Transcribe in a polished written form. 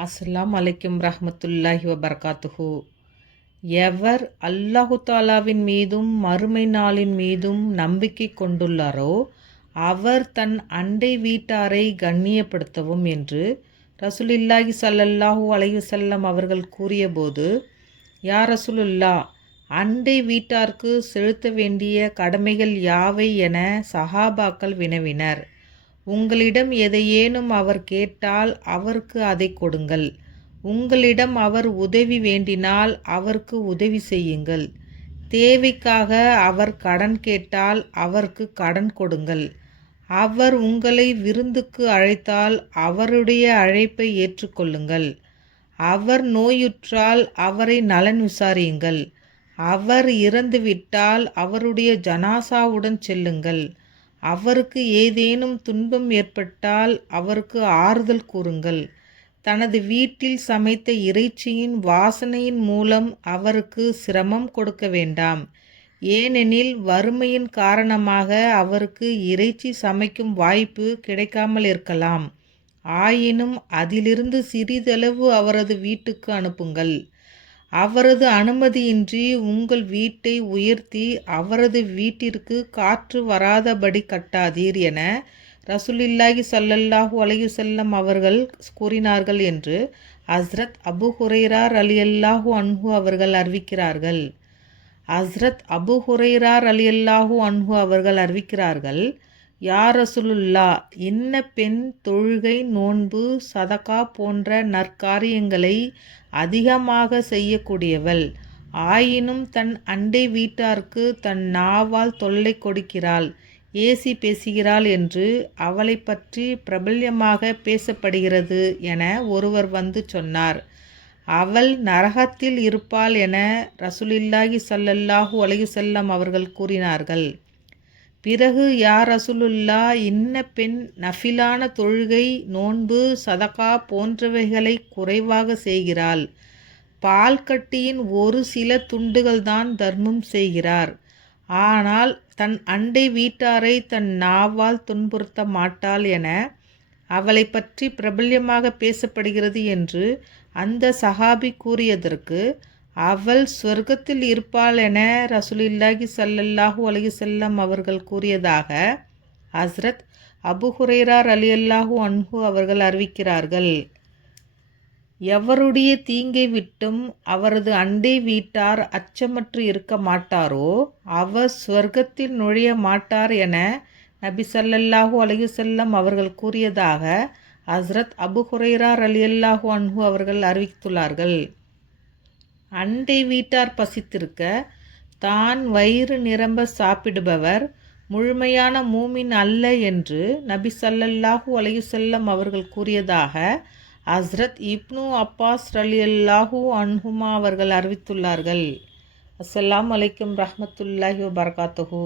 அஸ்ஸலாமு அலைக்கும் ரஹ்மத்துல்லாஹி வபரகாத்துஹு. எவர் அல்லாஹு தாலாவின் மீதும் மறுமை நாளின் மீதும் நம்பிக்கை கொண்டுள்ளாரோ அவர் தன் அண்டை வீட்டாரை கண்ணியப்படுத்தவும் என்று ரசூலுல்லாஹி ஸல்லல்லாஹு அலைஹி வஸல்லம் அவர்கள் கூறியபோது, யா ரசூலுல்லா, அண்டை வீட்டார்க்கு செலுத்த வேண்டிய கடமைகள் யாவை என சஹாபாக்கள் வினவினர். உங்களிடம் எதையேனும் அவர் கேட்டால் அவருக்கு அதை கொடுங்கள். உங்களிடம் அவர் உதவி வேண்டினால் அவருக்கு உதவி செய்யுங்கள். தேவைக்காக அவர் கடன் கேட்டால் அவருக்கு கடன் கொடுங்கள். அவர் உங்களை விருந்துக்கு அழைத்தால் அவருடைய அழைப்பை ஏற்றுக்கொள்ளுங்கள். அவர் நோயுற்றால் அவரை நலன் விசாரியுங்கள். அவர் இறந்துவிட்டால் அவருடைய ஜனாசாவுடன் செல்லுங்கள். அவருக்கு ஏதேனும் துன்பம் ஏற்பட்டால் அவருக்கு ஆறுதல் கூறுங்கள். தனது வீட்டில் சமைத்த இறைச்சியின் வாசனையின் மூலம் அவருக்கு சிரமம் கொடுக்க வேண்டாம். ஏனெனில் வறுமையின் காரணமாக அவருக்கு இறைச்சி சமைக்கும் வாய்ப்பு கிடைக்காமல் இருக்கலாம். ஆயினும் அதிலிருந்து சிறிதளவு அவரது வீட்டுக்கு அனுப்புங்கள். அவரது அனுமதியின்றி உங்கள் வீட்டை உயர்த்தி அவரது வீட்டிற்கு காற்று வராதபடி கட்டாதீர் என ரசூலுல்லாஹி ஸல்லல்லாஹு அலைஹி வஸல்லம் அவர்கள் கூறினார்கள் என்று ஹஸ்ரத் அபு ஹுரைரா ரலியல்லாஹு அன்ஹு அவர்கள் அறிவிக்கிறார்கள். யா ரசூலுல்லா, இன்ன பெண் தொழுகை, நோன்பு, சதகா போன்ற நற்காரியங்களை அதிகமாக செய்யக்கூடியவள். ஆயினும் தன் அண்டை வீட்டாருக்கு தன் நாவால் தொல்லை கொடுக்கிறாள், ஏசி பேசுகிறாள் என்று அவளை பற்றி பிரபல்யமாக பேசப்படுகிறது என ஒருவர் வந்து சொன்னார். அவள் நரகத்தில் இருப்பாள் என ரசூலுல்லாஹி ஸல்லல்லாஹு அலைஹி வஸல்லம் அவர்கள் கூறினார்கள். பிறகு, யா ரசூலுல்லா, இன்ன பெண் நஃபிலான தொழுகை, நோன்பு, சதகா போன்றவைகளை குறைவாக செய்கிறாள். பால்கட்டியின் ஒரு சில துண்டுகள்தான் தர்மம் செய்கிறார். ஆனால் தன் அண்டை வீட்டாரை தன் நாவால் துன்புறுத்த மாட்டாள் என அவளை பற்றி பிரபல்யமாக பேசப்படுகிறது என்று அந்த சஹாபி கூறியதற்கு, அவள் சொர்க்கத்தில் இருப்பாள் என ரசூலுல்லாஹி ஸல்லல்லாஹு அலைஹி வஸல்லம் அவர்கள் கூறியதாக ஹஸ்ரத் அபு ஹுரைரா ரலியல்லாஹு அன்ஹு அவர்கள் அறிவிக்கிறார்கள். எவருடைய தீங்கை விட்டும் அவரது அண்டை வீட்டார் அச்சமற்று இருக்க மாட்டாரோ அவர் சொர்க்கத்தில் நுழைய மாட்டார் என நபி ஸல்லல்லாஹு அலைஹி வஸல்லம் அவர்கள் கூறியதாக ஹஸ்ரத் அபு ஹுரைரா ரலியல்லாஹு அன்ஹு அவர்கள் அறிவித்துள்ளார்கள். அண்டை வீட்டார் பசித்திருக்க தான் வயிறு நிரம்ப சாப்பிடுபவர் முழுமையான மூமின் அல்ல என்று நபி ஸல்லல்லாஹு அலைஹி வஸல்லம் அவர்கள் கூறியதாக ஹஸ்ரத் இப்னு அப்பாஸ் ரலியல்லாஹு அன்ஹுமா அவர்கள் அறிவித்துள்ளார்கள். அஸ்ஸலாமு அலைக்கும் ரஹ்மத்துல்லாஹி வபரகாத்துஹு.